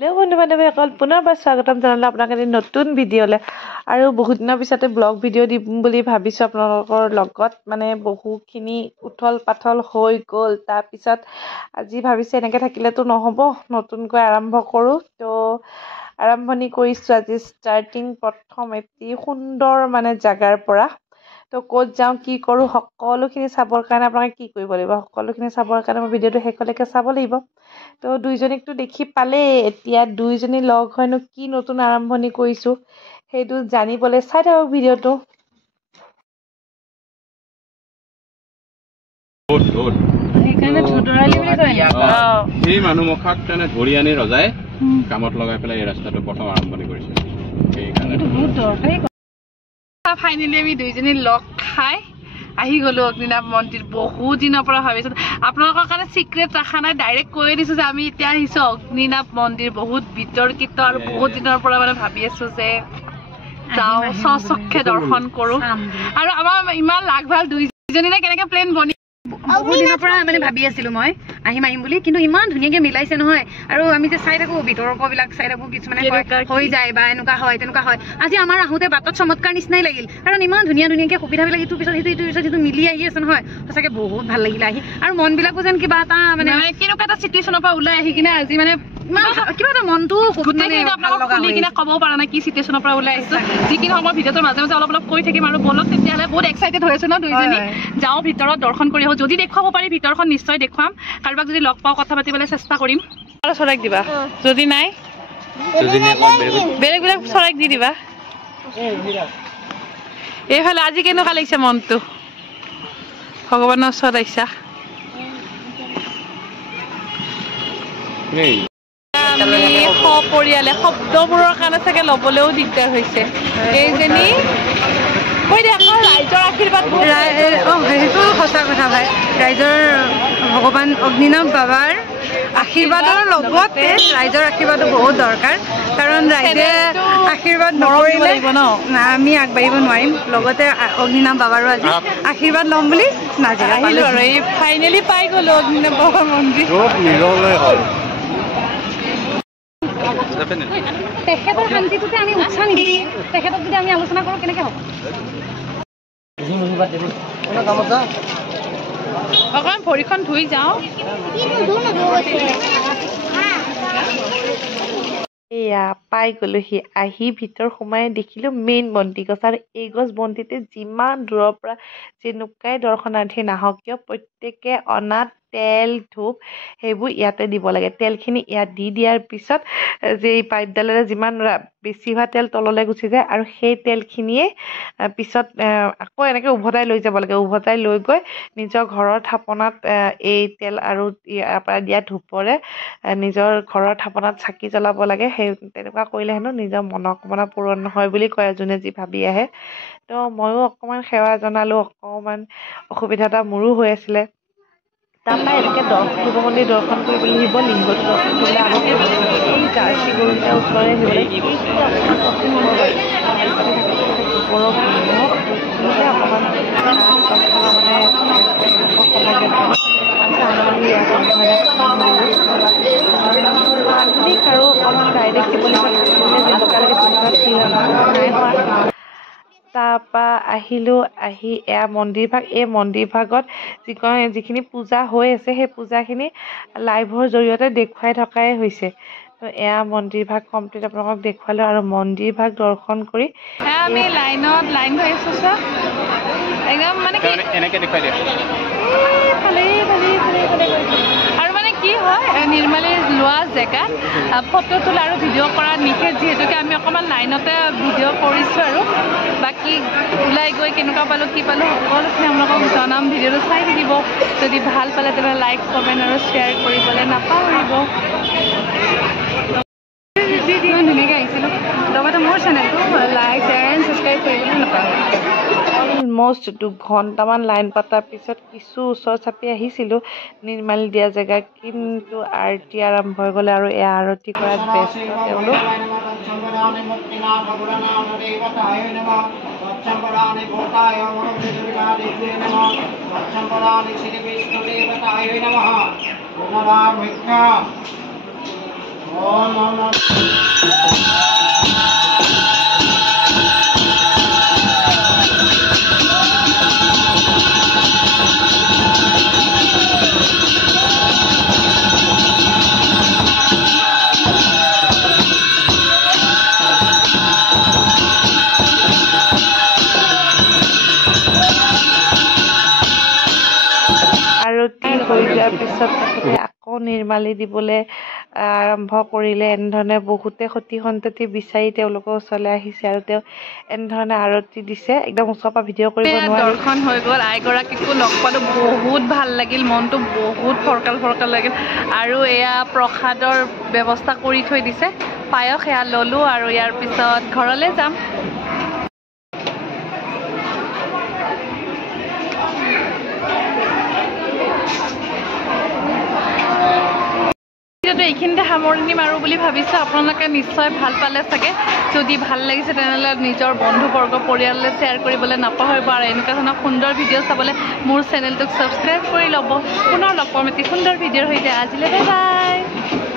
Hello' বন্ধু বান্ধৱীসকল, পুনৰবাৰ স্বাগতম জনালোঁ আপোনাক এটি নতুন ভিডিঅ'লৈ। আৰু বহুত দিনৰ পিছতে ব্লগ ভিডিঅ' দিম বুলি ভাবিছোঁ আপোনালোকৰ লগত। মানে বহুখিনি উথল পাথল হৈ গ'ল। তাৰপিছত আজি ভাবিছোঁ এনেকৈ থাকিলেতো নহ'ব, নতুনকৈ আৰম্ভ কৰোঁ। তো আৰম্ভণি কৰিছোঁ আজি প্ৰথম এটি সুন্দৰ জেগাৰ পৰা। তো ক'ত যাওঁ, কি কৰোঁ, সকলোখিনি চাবৰ কাৰণে আপোনালোকে কি কৰিব লাগিব, সকলোখিনি চাবৰ কাৰণে মই ভিডিঅ'টো শেষলৈকে চাব লাগিব। তো দুইজনীকতো দেখি পালেই, এতিয়া দুইজনী লগ হয়নো কি নতুন আৰম্ভণি কৰিছোঁ সেইটো জানিবলৈ চাই থাকক ভিডিঅ'টো। সেই মানুহমখাক ধৰি আনি ৰজাই কামত লগাই পেলাই এই ৰাস্তাটো প্ৰথম আৰম্ভণি কৰিছে। ফাইনেলি আমি দুইজনী লগ খাই আহি গ'লো অগ্নিনাভ মন্দিৰ। বহুত দিনৰ পৰা ভাবিছোঁ, আপোনালোকৰ কাৰণে চিক্ৰেট ৰখা নাই, ডাইৰেক্ট কৈ দিছোঁ যে আমি এতিয়া আহিছোঁ অগ্নিনাভ মন্দিৰ। বহুত বিতৰ্কিত আৰু বহুত দিনৰ পৰা ভাবি আছোঁ যে যাওঁ, স্বচক্ষে দৰ্শন কৰোঁ। আৰু আমাৰ ইমান লাগ ভাল দুইজনী কেনেকৈ প্লেন বনি বহুত দিনৰ পৰা ভাবি আছিলো মই আহিম বুলি, কিন্তু ইমান ধুনীয়াকে মিলাইছে নহয়। আৰু আমি যে চাই থাকো বিতৰ্কবিলাক চাই থাকো, কিছুমানে হৈ যায় বা এনেকুৱা হয় তেনেকুৱা হয়। আজি আমাৰ আহোঁতে বাটত চমৎকাৰ নিচিনাই লাগিল, কাৰণ ইমান ধুনীয়াকে সুবিধাবিলাক ইটোৰ পিছত সিটো মিলি আহি আছে নহয়। সঁচাকে বহুত ভাল লাগিলে আহি। আৰু মনবিলাকো যেন কিবা এটা কেনেকুৱা এটা চিটুৱেশ্যনৰ পৰা ওলাই আহি কিনে আজি কিবা এটা মনটো খুলি কিনে ক'ব পৰা নাই কি চিটুৱেশ্যনৰ পৰা ওলাই আহিছোঁ। যিখিনি সময় ভিডিঅ'টোৰ মাজে মাজে অলপ কৈ থাকিম আৰু বলক তেতিয়াহ'লে। বহুত এক্সাইটেড হৈ আছো ন দুইজনী, যাওঁ ভিতৰত দৰ্শন কৰি আহোঁ। যদি দেখুৱাব পাৰি ভিতৰখন নিশ্চয় দেখুৱাম, কাৰোবাক যদি লগ পাওঁ কথা পাতিবলৈ চেষ্টা কৰিম। আৰু চৰাইক দিবা, যদি নাই বেলেগ বেলেগ চৰাইক দি দিবা। এইফালে আজি কেনেকুৱা লাগিছে মনটো, ভগৱানৰ ওচৰত আহিছা। আমি সপৰিয়ালে শব্দবোৰৰ কাৰণে চাগে ল'বলৈও দিগদাৰ হৈছে। এইজনী কৈ দিয়া আকৌ ৰাইজৰ আশীৰ্বাদ। সেইটো সঁচা কথা ভাই, ৰাইজৰ ভগৱান অগ্নিনাভ বাবাৰ আশীৰ্বাদৰ লগতে ৰাইজৰ আশীৰ্বাদো বহুত দৰকাৰ, কাৰণ ৰাইজে আশীৰ্বাদ নকৰিলে আমি আগবাঢ়িব নোৱাৰিম। লগতে অগ্নিনাভ বাবাৰো আজি আশীৰ্বাদ ল'ম বুলি আহিলোঁ আৰু এই ফাইনেলি পাই গ'লো অগ্নিনাভ বাবাৰ মন্দিৰ। তেখেতৰ শান্তিটোতে আমি উৎসাহ নিদিওঁ, তেখেতক যদি আমি আলোচনা কৰোঁ কেনেকৈ হ'ব। অকণমান ভৰিখন ধুই যাওঁ। এয়া পাই গ'লোহি। আহি ভিতৰ সোমাই দেখিলোঁ মেইন বন্তি গছ। আৰু এই গছ বন্তিতে যিমান দূৰৰ পৰা যেনেকুৱাই দৰ্শনাৰ্থী নাহক কিয়, প্ৰত্যেকে অনা তেল ধূপ সেইবোৰ ইয়াতে দিব লাগে। তেলখিনি ইয়াত দি দিয়াৰ পিছত যে এই পাইপডালেৰে যিমান বেছি হোৱা তেল তললৈ গুচি যায়, আৰু সেই তেলখিনিয়ে পিছত আকৌ এনেকৈ উভতাই লৈ যাব লাগে। উভতাই লৈ গৈ নিজৰ ঘৰৰ থাপনাত এই তেল আৰু ইয়াৰ পৰা দিয়া ধূপৰে নিজৰ ঘৰৰ থাপনাত চাকি জ্বলাব লাগে। সেই তেনেকুৱা কৰিলে হেনো নিজৰ মনোকামনা পূৰণ হয় বুলি কয়, যোনে যি ভাবি আহে। তো ময়ো অকণমান সেৱা জনালোঁ, অকণমান অসুবিধা এটা মোৰো হৈ আছিলে। তাৰপৰা এনেকৈ শিৱ মন্দিৰ দৰ্শন কৰিবলৈ আহিব, লিংগটো দৰ্শন কৰিবলৈ আগতে এই জাৰ্চি গৰুকেইটাৰ ওচৰৰে আহিব লাগে। এইখিনি অকণমান কষ্ট হ'ব বাৰু, গোবৰৰ গোন্ধ অকণমান আৰু অকণমান ডাইৰেক্ট শিৱলিংগত থাকিলে যেনেকুৱা লাগে তেনেকুৱা ফিল নাই হোৱা। তাৰপৰা আহিলোঁ, আহি এয়া মন্দিৰ ভাগ। এই মন্দিৰ ভাগত যিখিনি পূজা হৈ আছে সেই পূজাখিনি লাইভৰ জৰিয়তে দেখুৱাই থকাই হৈছে। তো এয়া মন্দিৰ ভাগ কমপ্লিট আপোনালোকক দেখুৱালোঁ। আৰু মন্দিৰ ভাগ দৰ্শন কৰি আমি লাইন হৈ আছোঁ চোৱা, একদম এনেকৈ দেখুৱাই দিয়া। আৰু কি হয়, নিৰ্মালী লোৱা জেগাত ফটো তোলা আৰু ভিডিঅ' কৰা নিষেধ, যিহেতুকে আমি অকণমান লাইনতে ভিডিঅ' কৰিছোঁ। আৰু বাকী ওলাই গৈ কেনেকুৱা পালোঁ কি পালোঁ সকলোখিনি আপোনালোকক জনাম। ভিডিঅ'টো চাই থাকিব। যদি ভাল পালে তেনেহ'লে লাইক কমেণ্ট আৰু শ্বেয়াৰ কৰিবলৈ নাপাহৰিব। ধুনীয়াকৈ আহিছিলোঁ, লগতে মোৰ চেনেলটো লাইক শ্বেয়াৰ এণ্ড ছাবস্ক্ৰাইব কৰিবলৈ নাপাহৰিব। অলমষ্ট 2 ঘণ্টামান লাইন পতাৰ পিছত কিছু ওচৰ চাপি আহিছিলোঁ নিৰ্মালী দিয়া জেগা, কিন্তু আৰতি আৰম্ভ হৈ গ'লে আৰু এয়া আৰতি কৰাত ব্যস্ত তেওঁলোক। ओम আৰতি হৈ যোৱাৰ পিছত তেখেতে আকৌ নিৰ্মালি দিবলৈ আৰম্ভ কৰিলে। এনেধৰণে বহুতে সতি সন্ততি বিচাৰি তেওঁলোকৰ ওচৰলৈ আহিছে আৰু তেওঁ এনেধৰণে আৰতি দিছে। একদম ওচৰৰ পৰা ভিডিঅ' কৰিব নোৱাৰি। দৰ্শন হৈ গ'ল, আইগৰাকীকো লগ পালোঁ, বহুত ভাল লাগিল, মনটো বহুত ফৰকাল ফৰকাল লাগিল। আৰু এয়া প্ৰসাদৰ ব্যৱস্থা কৰি থৈ দিছে, পায়স এয়া ল'লোঁ আৰু ইয়াৰ পিছত ঘৰলৈ যাম। এইখিনিতে সামৰণি মাৰোঁ বুলি ভাবিছোঁ। আপোনালোকে নিশ্চয় ভাল পালে চাগে। যদি ভাল লাগিছে তেনেহ'লে নিজৰ বন্ধুবৰ্গ পৰিয়াললৈ শ্বেয়াৰ কৰিবলৈ নাপাহৰিব আৰু এনেকুৱা ধৰণৰ সুন্দৰ ভিডিঅ' চাবলৈ মোৰ চেনেলটোক ছাবস্ক্ৰাইব কৰি ল'ব। পুনৰ লগ পাম এটি সুন্দৰ ভিডিঅ'ৰ সৈতে। আজিলৈ বাই বাই।